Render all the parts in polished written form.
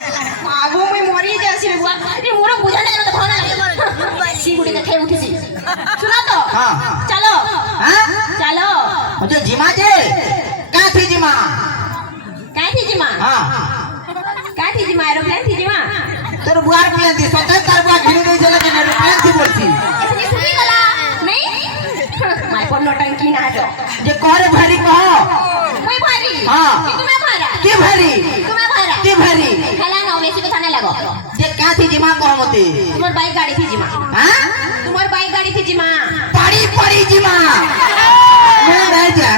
आगो मैं मरी जासी बुआ ये मोर बुझा नहीं तो भना सिंगुड़ी के खे उठिसी सुना तो हां चलो हां चलो मुझे जिमा जे का थी जिमा हां का थी जिमा एरोप्लेन थी जिमा तोर बुआर प्लेन थी स्वतः कर बुआ घिनी दे चला के एरोप्लेन थी बोलती इतनी सुनी गला नहीं माय पर नौटंकी ना तो जे करे भरी कहो मैं भारी हां तुम्हें भारा की भरी तुम्हें भारा की भरी खेला ना वैसे को थाने लगो जे का थी जिमा कहो मते तुम्हार बाइक गाड़ी थी जिमा हां तुम्हार बाइक गाड़ी थी जिमा पड़ी पड़ी जिमा मैं रह जा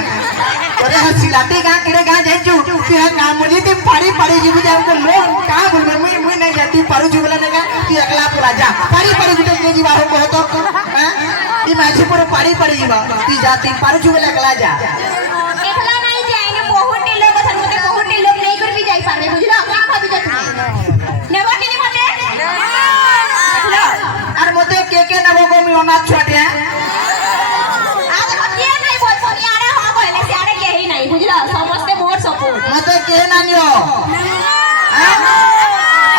अरे हसीलाते का किरे का जाइजू तेरा काम मुझे ते पड़ी पड़ी जी मुझे को लोग का बोल मैं नहीं जाती पारू जी बोला नेगा तू एकला पूरा जा पड़ी पड़ी जी ते जीवा हो तो हैं ई माझी पर पड़ी पड़ी जीवा तू जाती पारू जी बोला एकला जा एकला नहीं जाएंगे बहुत ही लोग असन मते बहुत ही लोग नहीं कर भी जाई पारबे बुझलो का भाभी जा तुम नेबा के नहीं मते लो और मते के नबो को मी ओना छोटे हैं आज हटिए नहीं बोल पनी आरे हो कहले से आरे के ही नहीं बुझलो समस्त मोर सपोर्ट मते के नानियो हैं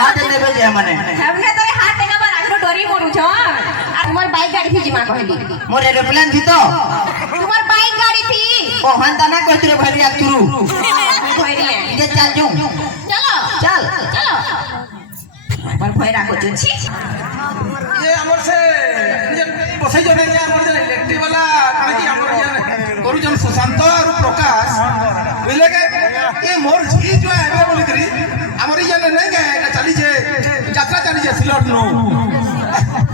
आज नेबे जे मने हमने तो हाथ टेका पर आगरो डोरी मोरु छ और तुम्हार बाइक गाड़ी थी जिमा कहली मोर एरोप्लेन थी तो तुम्हार बाइक गाड़ी थी ओ हंता ना कहती रे भरिया तुरु भइरी है जे चल जू चलो चल चलो पर भइरा को छी ये हमर से ये बसई जने ये हमर जे इलेक्ट्रिक वाला काहे कि हमर जे करू जन सुशांत और प्रकाश बुझले के ये मोर जी जो है बोली करी हमर ये नहीं के एटा चली जे यात्रा चली जे सिलट नो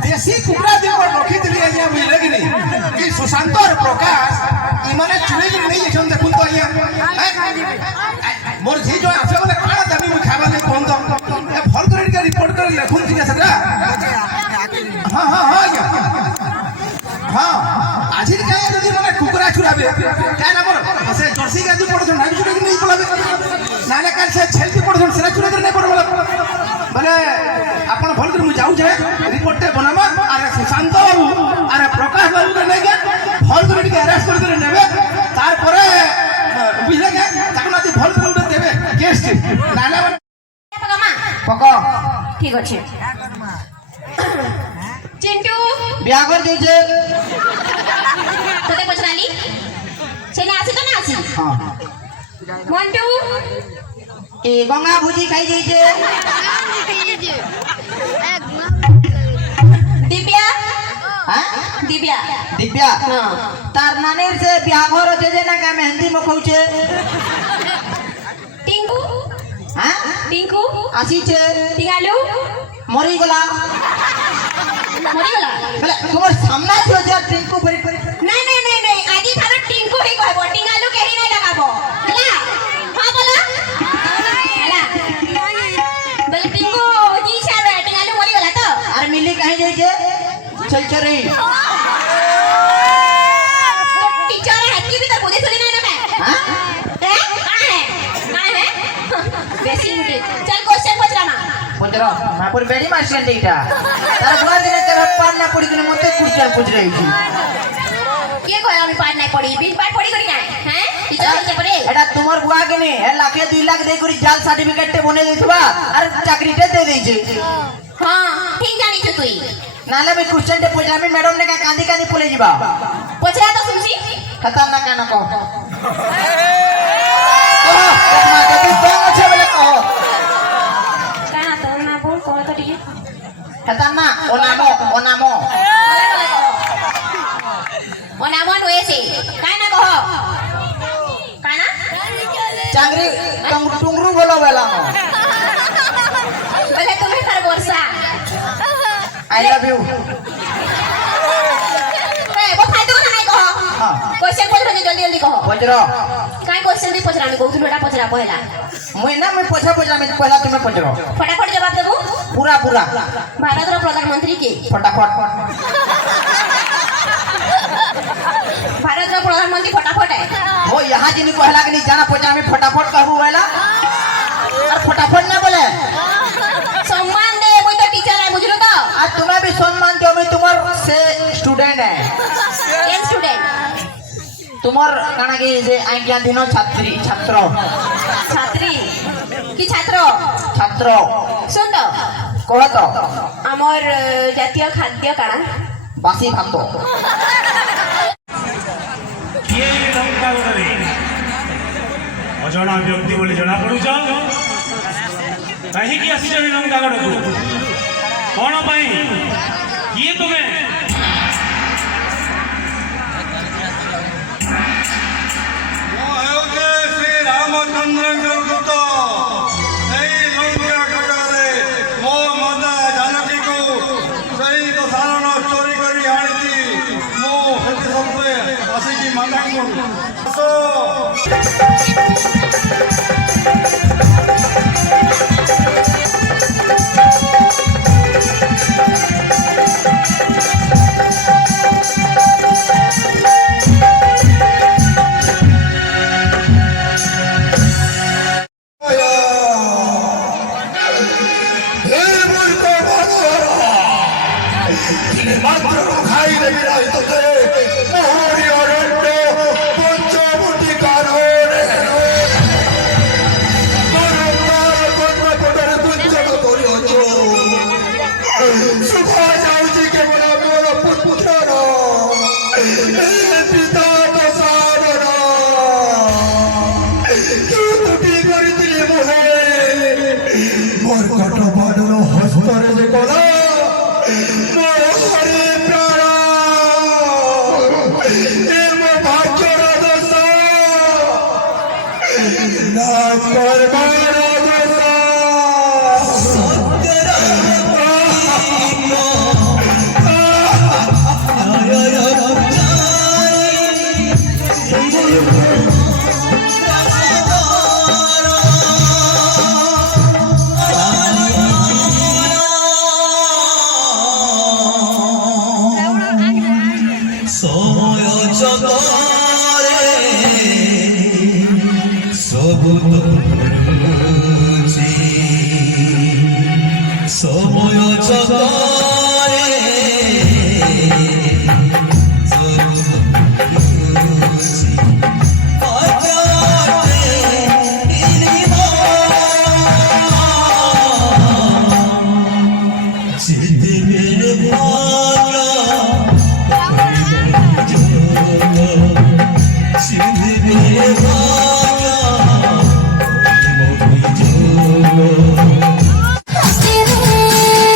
देसी कुकड़ा जे को रखी दिली ये बुझले कि नहीं कि सुशांत और प्रकाश इमाने चुरे कि नहीं ये देखुन तो ये मोर जी जो आसे बोले काला दामी मु खाबा नहीं कोन तो ए भल करे के रिपोर्ट कर लेखुन कि सेटा हां हां हां हां आज के यदि माने कुकरा छुराबे काय ना मोर से जर्सी गाजू पड़छन नाही छुरे कि नहीं पड़ाबे नाले काल से छेलती पड़छन सेरा छुरे कर नहीं पड़बला माने आपण भल कर मु जाऊ जे रिपोर्ट ते बनामा अरे सुशांत बाबू अरे प्रकाश बाबू के नहीं के भल कर के अरेस्ट कर नेबे तार परे बुझले के ताको नाती भल कर देबे गेस्ट नाले पगमा पको ठीक আছে चिंटू बिया कर दीजे তোতে পছরালি ছেলে আছে তো না আছে हां মন্টু ए गंगा भुजी खाई दीजे दिव्या हां दिव्या दिव्या हां तार नानेर से बिया घर होचे जे ना का मेहंदी मखौचे टिंकू हां टिंकू आसी छे टिंगालू मरी गला मरी गला बोले तोर सामना छो जे टिंकू भरी नहीं नहीं नहीं नहीं आजी थारो टिंकू ही कहबो टिंगालू केही नहीं लगाबो हला हां बोला हला बोले टिंकू जी सर टिंगालू मरी गला तो अरे मिली कहीं जाइए चल चल रही तो टीचर है की भी तो बुद्धि सुनी नहीं ना मैं हां कहां है बेसी उठे चल क्वेश्चन पूछरा ना पंद्रो मापुर बेड़ी मास्टर देटा तार बुआ दिने तेरा पार ना पड़ी कि मते क्वेश्चन पूछ रही थी के कहला मी पार नहीं पड़ी बिन पार पड़ी करी काय हैं टीचर के परे एटा तुमर बुआ के ने हे लाखे 2 लाख दे करी जाल सर्टिफिकेट ते बने देथबा अरे चाकरी ते दे देजे हां ठीक जानी छ तुई नाले में क्वेश्चन ते पूछा में मैडम ने का कांदी कांदी बोले जीवा पूछरा तो सुनसी खतरनाक ना को मां तो तू तो अच्छे बोले कहो काना तो ना बोल को तो ठीक खतरनाक ओनामो ओनामो नोएसे काना कहो काना चांगरी टुंगरू बोलो बेला बोले तुम्हें कर वर्षा आई लव यू ए वो खाई तो नहीं कहो हां क्वेश्चन बोल रहे जल्दी जल्दी कहो पंद्रो काय क्वेश्चन भी पूछरा मैं बहुत बेटा पूछरा पहला मैं ना मैं पूछा में पहला तुम्हें पंद्रो फटाफट जवाब देबो पूरा भारत रो प्रधानमंत्री के फटाफट भारत रो प्रधानमंत्री फटाफट है वो यहाँ जिन्हें कहला कि नहीं जाना पूछा में फटाफट कहबू वाला और फटाफट ना बोले सम्मान दे कोई तो टीचर है बुझलो तो आज तुम्हें भी सम्मान दो मैं तुम्हार से स्टूडेंट है केन स्टूडेंट तुम्हार काना के जे आज्ञा दिनो छात्र छात्री की छात्र ছাত্র শুন তো কহ তো আমার জাতীয় খাদ্য কাଣା বাসি ভাত କିଏ ଟଙ୍କାରେ ଅଜଣା ବ୍ୟକ୍ତି ବୋଲି ଜଣାପଡ଼ୁଛ କାହିଁକି ଆସିଛ ଏ ଟଙ୍କାଗଡ଼କୁ କ'ଣ ପାଇଁ କିଏ ତୁମେ ମୁଁ ହେଉଛି ଶ୍ରୀ ରାମଚନ୍ଦ୍ରଙ୍କ ଦୂତ ଏହି ଲଙ୍କା କଟକରେ ମୋ ମାତା ଜାନକୀକୁ ସେଇ ଦଶାନନ ଚୋରି କରି ଆଣିଛି ମୁଁ ସେଠି ସବୁବେଳେ ଆସିକି ମାତାଙ୍କୁ মাত্র খাই দেবি রাজ তোকে মোহরি অরণ্য পঞ্চমুটি কারণে কর্ণপটরে গুঞ্জন করিଅছ শুভ যাଉଛି କେବଳ ମୋର ପୁତ୍ରର ପିତା ପ୍ରସାଦର ତୁ ତୁଟି କରିଥିଲି ମୋହେ ମୋର କଟ ବାଡ଼ର ହସ୍ତରେ ଯେ କଲା ମୋର ହରି ପ୍ରାଣ ଏ ମୋ ଭାଗ୍ୟର ଦୋଷ ନା କରବାର ସମୟ ଜଗରେ ସବୁ ଭୁଲୁଛି ସମୟ ଜଗରେ ସବୁ ଭୁଲୁଛି ଅଜରେ ଯେତେବେଳେ ଭାଗ୍ୟ Thank you.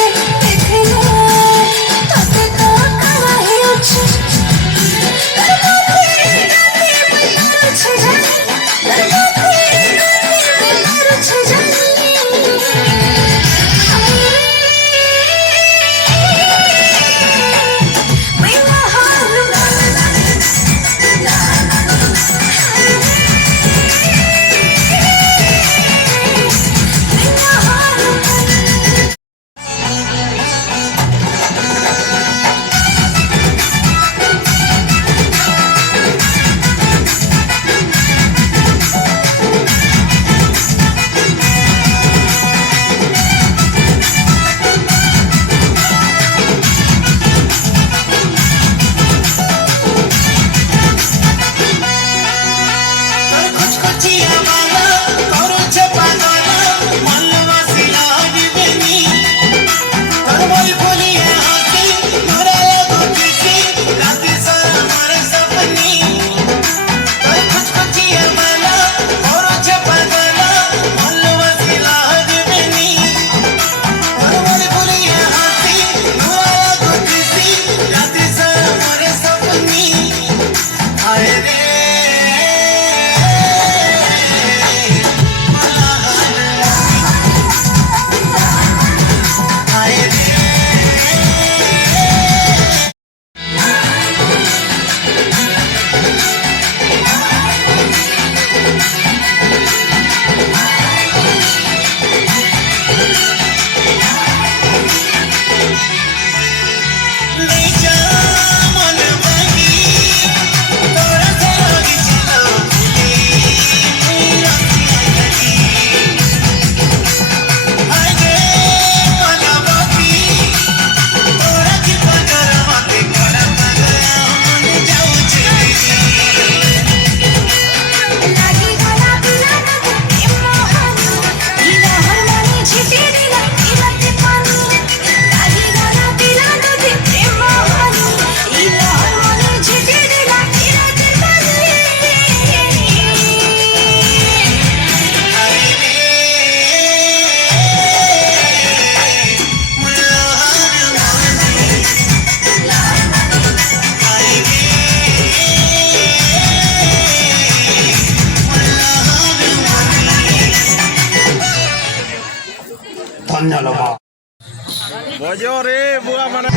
বজো রে বুয়া মানে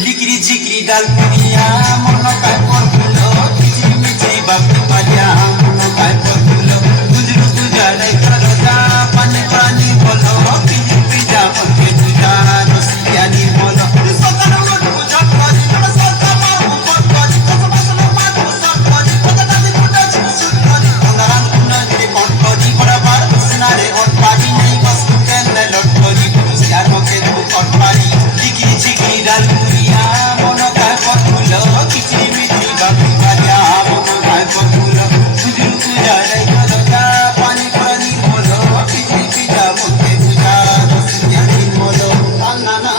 लिकरी झिकरी डालपुरिया मन काय परफुलो किची मिची बापी पालिया मन काय परफुलो गुजरू तुझ्या नाही करता पाणी पाणी बोलो पिजी पिजा पंखे तुझ्या रसियानी बोलो सकाळ उठू झटपटी थोडा सका मारू पटपटी कसं बसलो मारू सटपटी पटपटी कुटाची सुटपटी अंगारा कुणाची पटपटी बरोबर दिसणारे ओटपाडी नाही बसू त्यांना लटपटी कुस्यार मके तू पटपाडी लिकरी झिकरी डालपुरिया मन काय परफुलो किची मिची बापी पालिया मन काय परफुलो गुजरू तुझ्या नाही करता पाणी पाणी बोलो पिजी पिजा पंखे तुझ्या रसियानी बोलो ना ना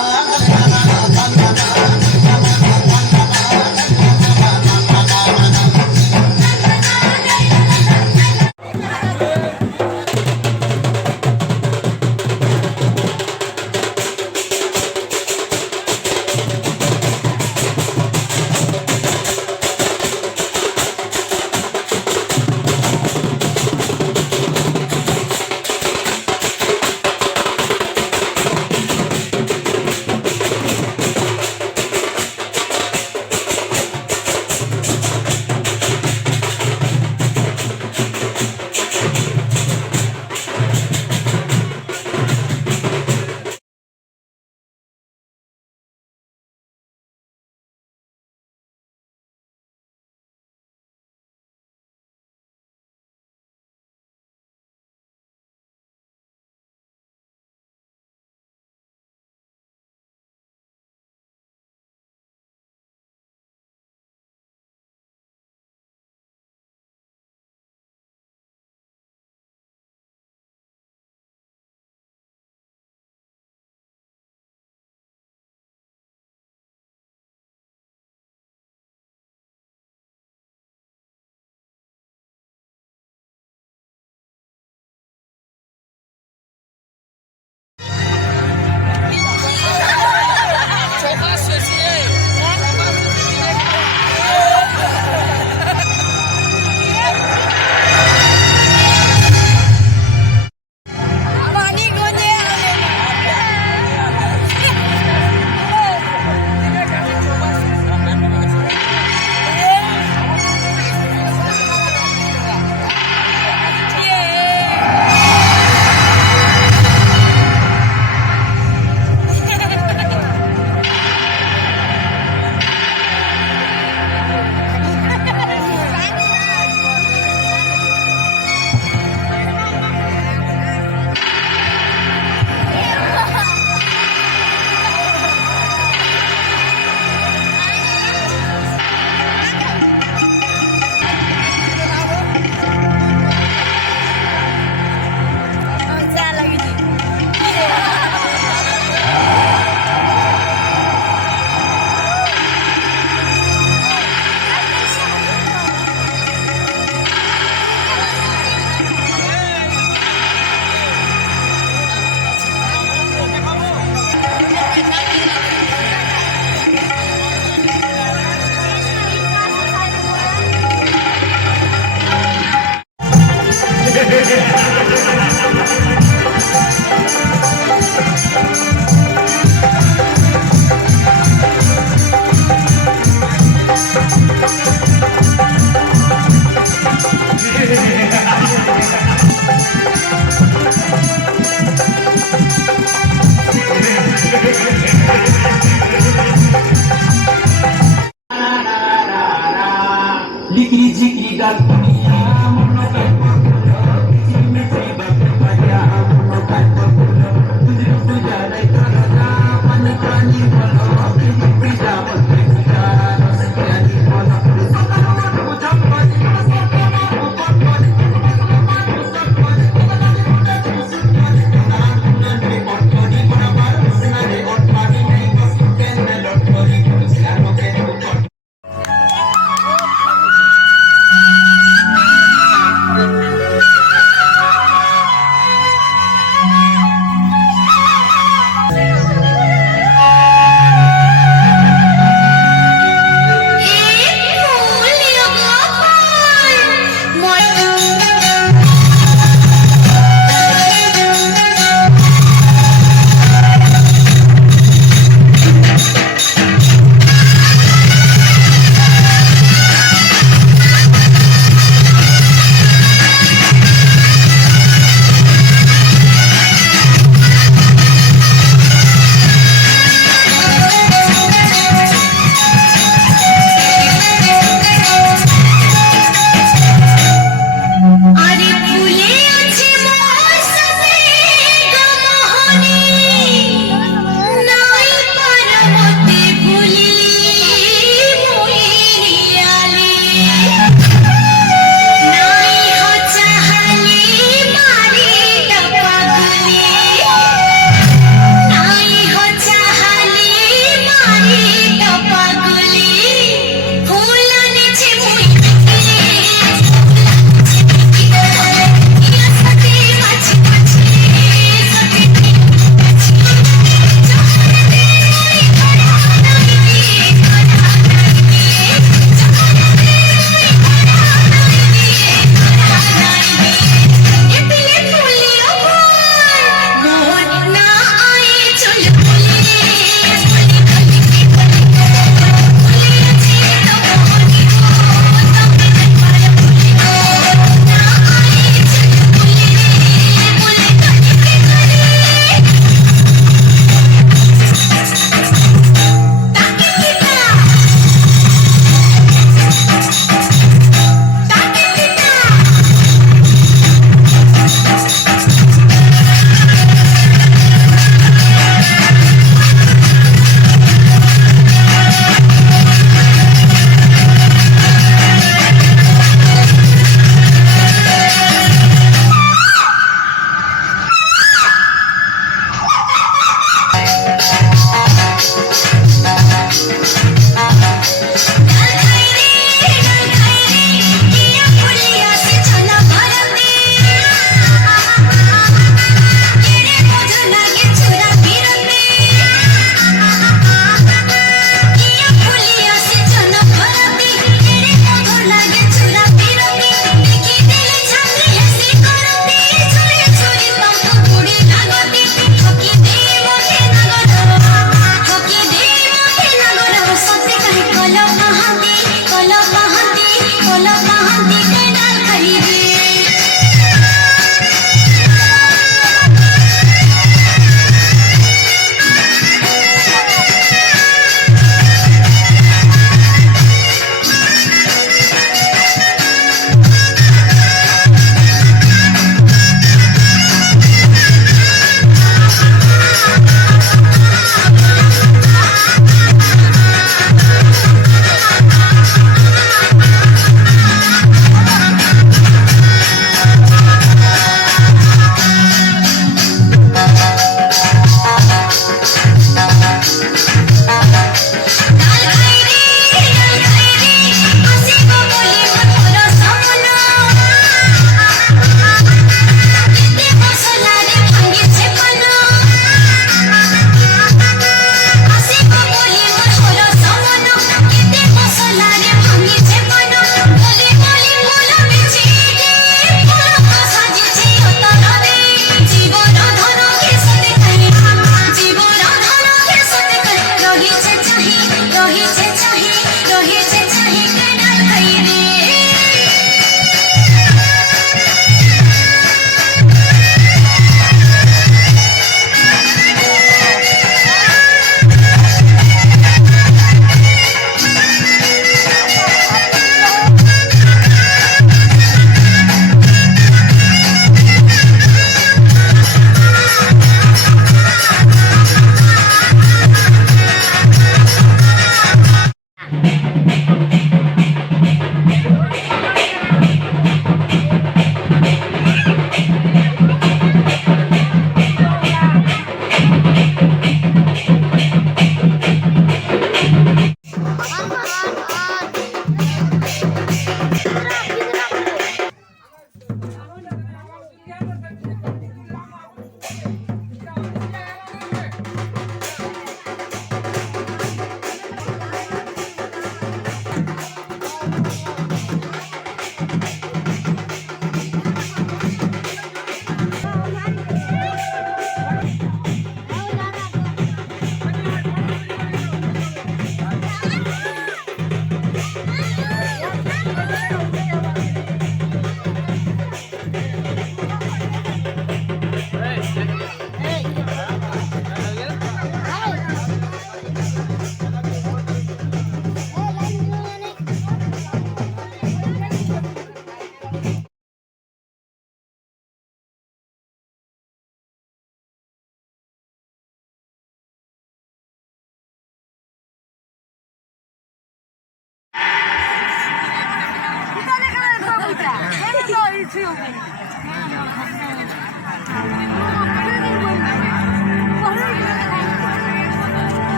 लिकरी झिकरी डालपुरिया मन काय परफुलो किची मिची बापी पालिया मन काय परफुलो गुजरू तुझ्या नाही करता पाणी पाणी बोलो पिजी पिजा पंखे तुझ्या रसियानी बोलो सकाळ उठू झटपटी थोडा सका मारू पटपटी कसं बसलो मारू सटपटी पटपटी कुटाची सुटपटी अंगारा कुणाची पटपटी बरोबर दिसणारे ओटपाडी नाही बसू त्यांना लटपटी कुस्यार मके तू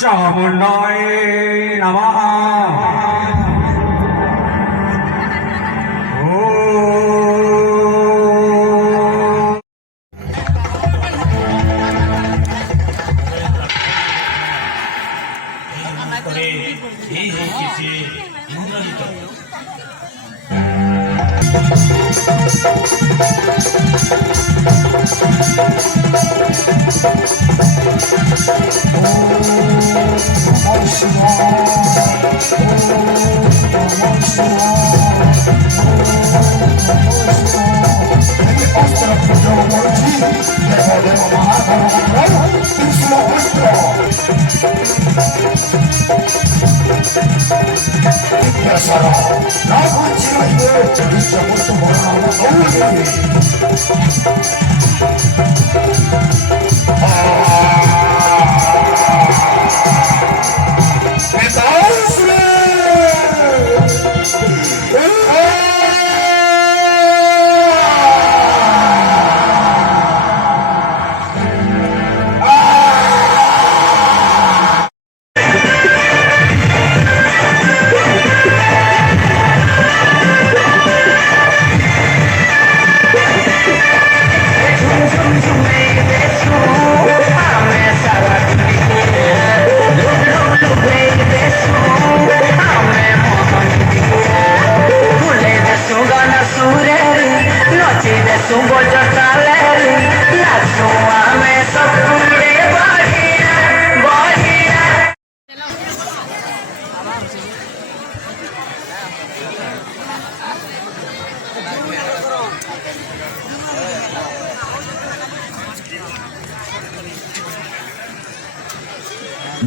চামুণ্ডায় নমঃ। এই হচ্ছে ইন্দ্রজিৎ। Thank you. 사랑 나같이 이거 저기서부터 뭐라고 어울리니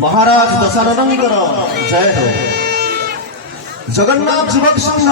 महाराज दशरथंकर जय हो जगन्नाथ युवक संघ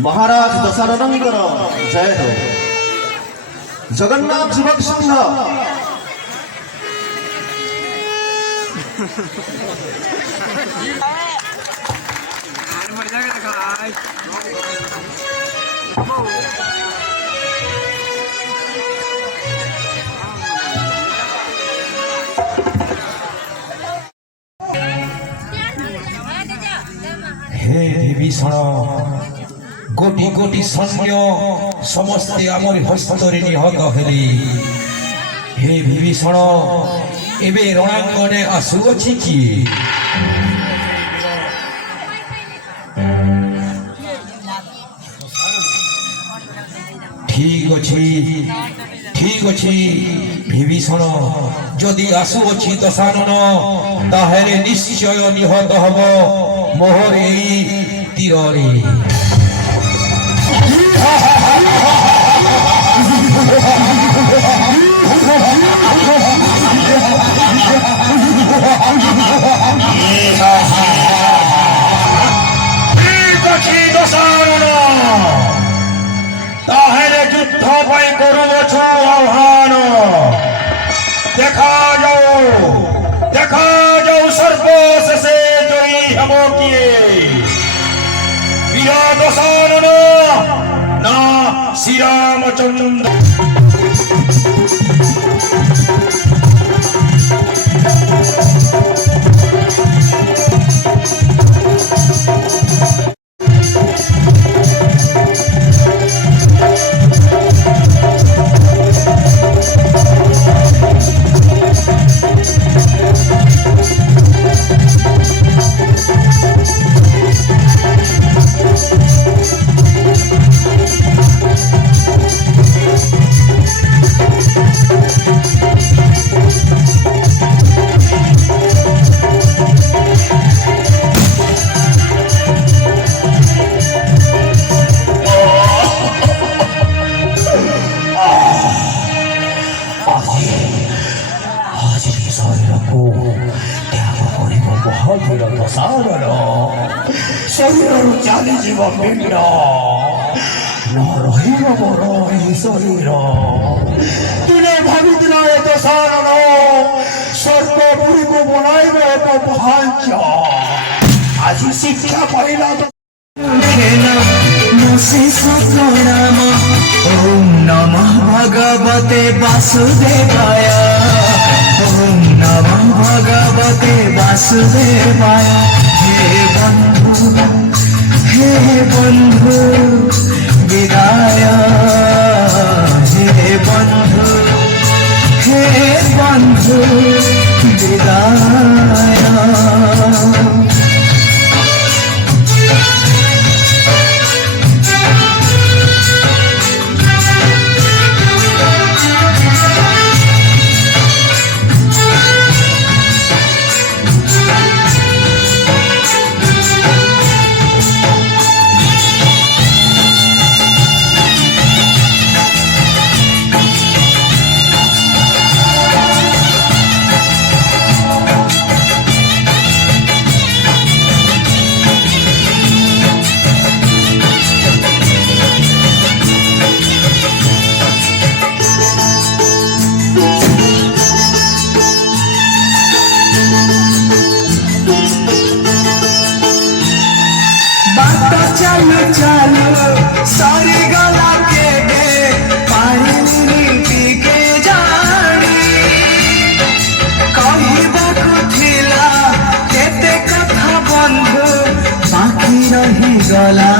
महाराज दशरथंकर जय हो जगन्नाथ युवक संघ हे বিভীষণ কোটি কোটি সৈন্য সমস্তে আমার হস্তরে নিহত হেলি হে বিভীষণ এবে রণাঙ্গনে আসুଅଛି কিଏ ঠিক ଅଛି বিভীষণ যদি আসুଅଛି ଦଶାନନ ତାହେଲେ ନିଶ୍ଚୟ ନିହତ ହବ ମୋହର ଏଇ ତୀରରେ তাহলে যুদ্ধ পাই করুছ আহ্বান দেখা যাও সর্বশেষে জয়ী হব কিয়ে বীর দশানন না শ্রীরামচন্দ্র ଶରୀରରୁ ଚାଲିଯିବ ପିଣ୍ଡ ନ ରହିବ ମୋର ଏହି ଶରୀର ତୁମେ ଭାବିଥିଲ ଏ ଦଶାନନ ସ୍ୱର୍ଗପୁରୀକୁ ବନାଇବ ଏକ ପାହାଞ୍ଚ ଆଜି ଶିକ୍ଷା ପାଇଲା ପ୍ରଣାମ ଓಂ ନମଃ ଭଗବତେ ବାସୁଦେବାୟ ওম নমঃ ভগবতে বাসুদেবায়। হে বন্ধু বিদায়, হে বন্ধু বিদায়। चालू चालू सारी गला के गे पानी नीति के जानी कहबाकू थिला केते कथा बंधु बाकी रही गला